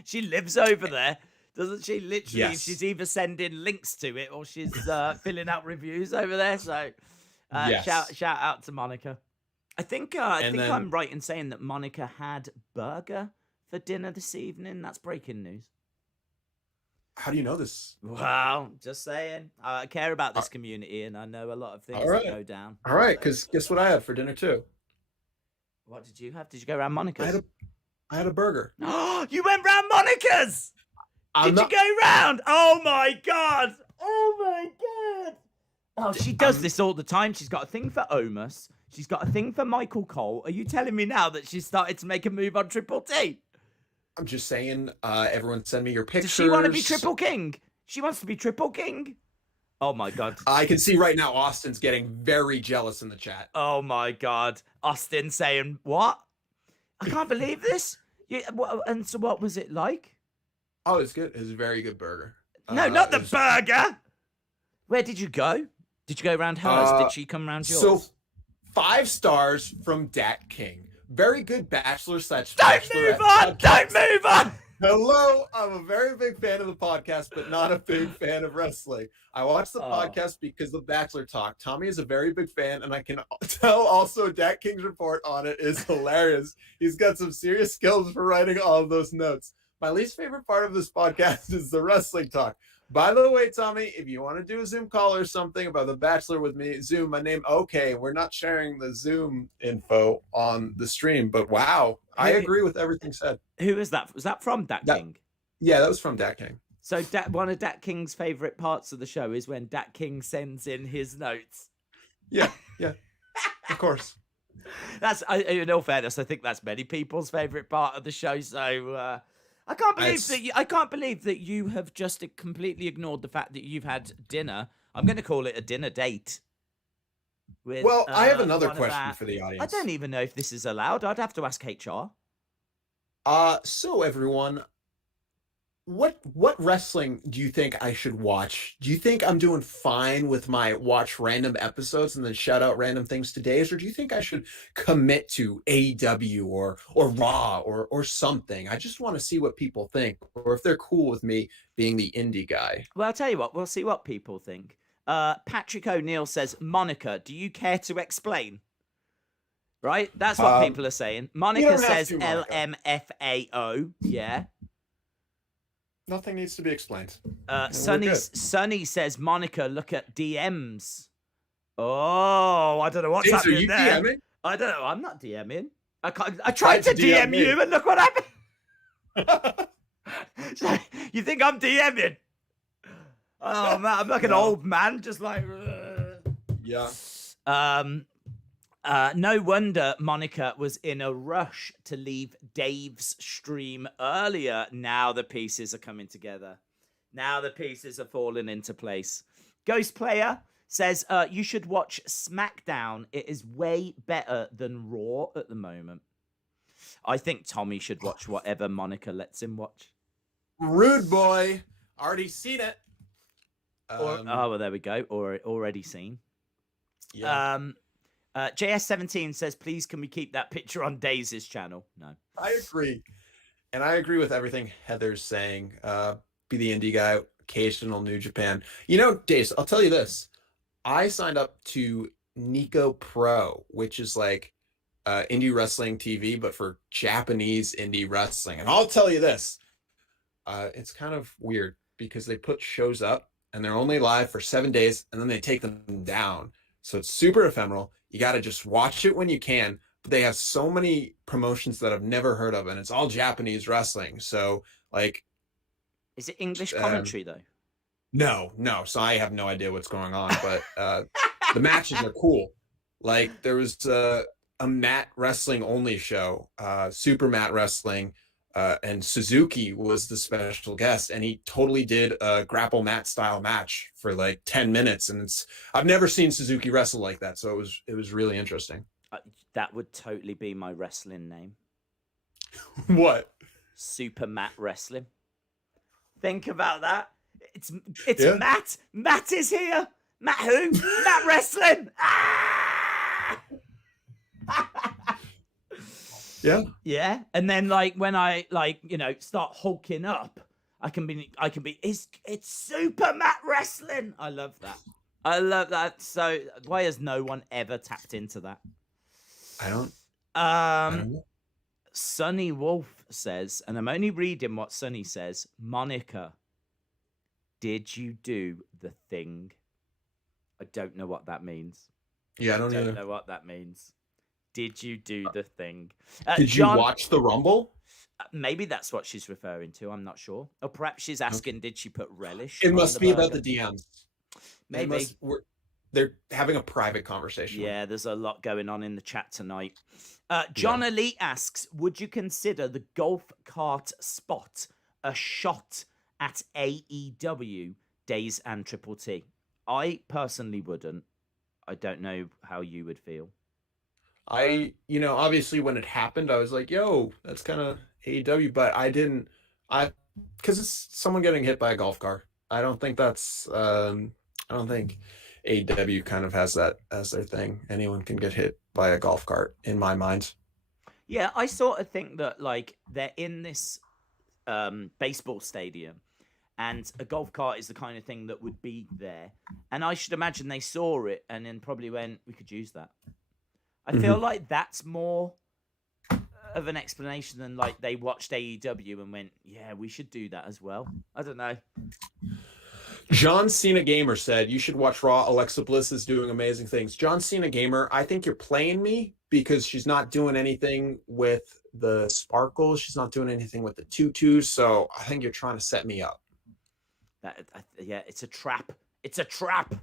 She lives over there. Doesn't she? Literally, she's either sending links to it or she's filling out reviews over there. So shout out to Monica. I think I'm right in saying that Monica had burger for dinner this evening. That's breaking news. How do you know this? Well, just saying. I care about this community and I know a lot of things that go down. All right, because guess what I had for dinner too? What did you have? Did you go around Monica's? I had a burger. Oh, you went round Monica's? Did you go round? Oh my God. Oh, she does this all the time. She's got a thing for Omos. She's got a thing for Michael Cole. Are you telling me now that she's started to make a move on Triple T? I'm just saying, everyone send me your pictures. Does she want to be Triple King? She wants to be Triple King. Oh my God. I can see right now Austin's getting very jealous in the chat. Oh my God. Austin saying, what? I can't believe this. And so what was it like? Oh, it's good. It's a very good burger. No, not the burger. Where did you go? Did you go around hers? Did she come around yours? So 5 stars from Dak King. Very good Bachelor / Don't move on! Don't move on! Hello, I'm a very big fan of the podcast, but not a big fan of wrestling. I watch the podcast because of Bachelor Talk. Tommy is a very big fan, and I can tell also Dak King's report on it is hilarious. He's got some serious skills for writing all of those notes. My least favorite part of this podcast is the wrestling talk. By the way, Tommy, if you want to do a Zoom call or something about The Bachelor with me, Zoom, my name, okay. We're not sharing the Zoom info on the stream, but wow, I agree with everything said. Who is that? Was that from Dak King? Yeah, that was from Dak King. So one of Dak King's favorite parts of the show is when Dak King sends in his notes. Yeah, of course. That's, in all fairness, I think that's many people's favorite part of the show. So I can't believe that you have just completely ignored the fact that you've had dinner. I'm going to call it a dinner date. With, I have another question for the audience. I don't even know if this is allowed. I'd have to ask HR. So everyone, what wrestling do you think I should watch? Do you think I'm doing fine with my watch random episodes and then shout out random things to days, or do you think I should commit to AEW or Raw or something? I just want to see what people think, or if they're cool with me being the indie guy. Well, I'll tell you what, we'll see what people think. Patrick O'Neill says, Monica, do you care to explain? Right? That's what people are saying. Monica says LMFAO. Yeah. Nothing needs to be explained. Sonny says, Monica, look at DMs. Oh, I don't know what's James, are happening you there. DMing? I don't know. I'm not DMing. I tried to DM me. you, and look what happened. So, you think I'm DMing? Oh man, I'm like an old man, just like. Yeah. No wonder Monica was in a rush to leave Dave's stream earlier. Now the pieces are coming together. Now the pieces are falling into place. Ghost Player says, you should watch SmackDown. It is way better than Raw at the moment. I think Tommy should watch whatever Monica lets him watch. Rude boy. Already seen it. Well, there we go. Or already seen. Yeah. JS17 says, please, can we keep that picture on Daze's channel? No. I agree. And I agree with everything Heather's saying. Be the indie guy, occasional New Japan. You know, Daze, I'll tell you this. I signed up to Nico Pro, which is like indie wrestling TV, but for Japanese indie wrestling. And I'll tell you this. It's kind of weird because they put shows up and they're only live for 7 days and then they take them down. So it's super ephemeral. You got to just watch it when you can. But they have so many promotions that I've never heard of, and it's all Japanese wrestling. So, like... Is it English commentary, though? No. So I have no idea what's going on, but the matches are cool. Like, there was a mat wrestling only show, Super Mat Wrestling, and Suzuki was the special guest, and he totally did a grapple mat style match for like 10 minutes. And I've never seen Suzuki wrestle like that. So it was really interesting. That would totally be my wrestling name. What? Super Mat Wrestling. Think about that. It's Yeah. Matt. Matt is here. Matt who? Matt Wrestling. Ah! Yeah. And then like when I start hulking up, I can be it's Super Mat Wrestling. I love that. So why has no one ever tapped into that? I don't know. Sonny Wolf says, and I'm only reading what Sonny says, Monica, did you do the thing? I don't know what that means. Yeah, I don't know what that means. Did you do the thing? Did you watch the Rumble? Maybe that's what she's referring to. I'm not sure. Or perhaps she's asking, did she put relish? It must be about the DMs. Maybe. They're having a private conversation. Yeah, there's a lot going on in the chat tonight. John Elite asks, would you consider the golf cart spot a shot at AEW, Days and Triple T? I personally wouldn't. I don't know how you would feel. Obviously when it happened, I was like, yo, that's kind of AEW, but because it's someone getting hit by a golf cart. I don't think AEW kind of has that as their thing. Anyone can get hit by a golf cart, in my mind. Yeah, I sort of think that like they're in this baseball stadium, and a golf cart is the kind of thing that would be there. And I should imagine they saw it and then probably went, we could use that. I feel like that's more of an explanation than like they watched AEW and went, yeah, we should do that as well. I don't know. John Cena Gamer said, you should watch Raw. Alexa Bliss is doing amazing things. John Cena Gamer, I think you're playing me because she's not doing anything with the sparkles. She's not doing anything with the tutus. So I think you're trying to set me up. Yeah, it's a trap. It's a trap.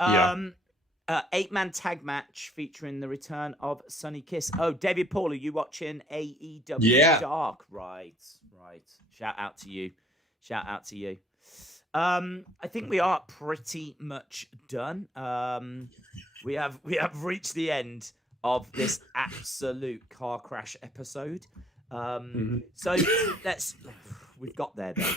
Yeah. 8-man tag match featuring the return of Sonny Kiss. Oh, David Paul, are you watching AEW Dark? Right. Shout out to you. I think we are pretty much done. We have reached the end of this absolute car crash episode. So we've got there though.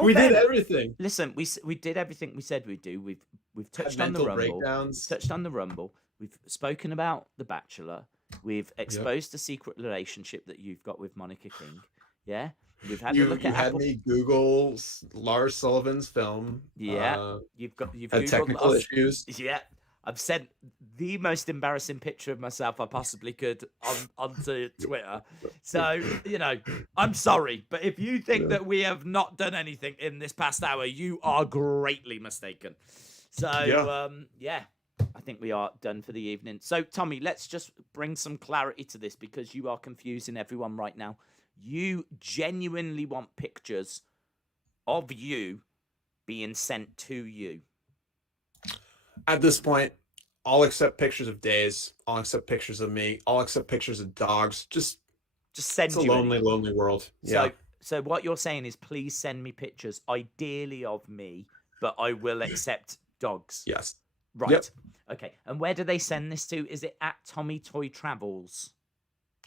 We did everything. Listen, we did everything we said we'd do. We've touched on the Rumble. Touched on the Rumble. We've spoken about The Bachelor. We've exposed the secret relationship that you've got with Monica King. Yeah. We've had a look at Apple. Me Google Lars Sullivan's film. Yeah. You've had technical issues. Yeah. I've sent the most embarrassing picture of myself I possibly could onto Twitter. So, I'm sorry. But if you think that we have not done anything in this past hour, you are greatly mistaken. So, yeah. I think we are done for the evening. So, Tommy, let's just bring some clarity to this because you are confusing everyone right now. You genuinely want pictures of you being sent to you. At this point, I'll accept pictures of days. I'll accept pictures of me. I'll accept pictures of dogs. Just send it's a you lonely, lonely world. Yeah. So what you're saying is, please send me pictures, ideally of me, but I will accept dogs. Yes. Right. Yep. Okay. And where do they send this to? Is it at Tommy Toy Travels?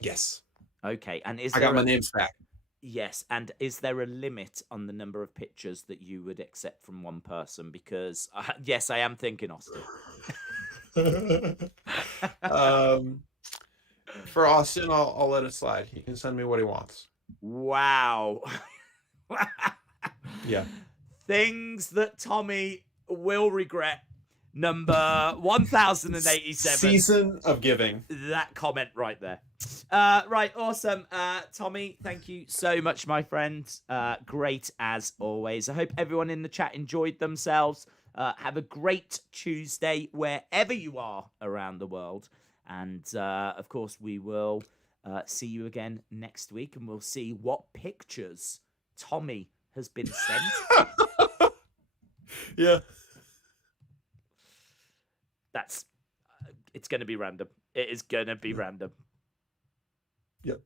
Yes. Okay. And I got my names back. Yes. And is there a limit on the number of pictures that you would accept from one person? Because yes, I am thinking Austin. For Austin, I'll let it slide. He can send me what he wants. Wow. Yeah. Things that Tommy will regret. Number 1087. Season of giving. That comment right there. Right, awesome. Tommy, thank you so much, my friend. Great as always. I hope everyone in the chat enjoyed themselves. Have a great Tuesday wherever you are around the world. And, of course, we will see you again next week, and we'll see what pictures Tommy has been sent. Yeah. It's going to be random. It is going to be random. Yep.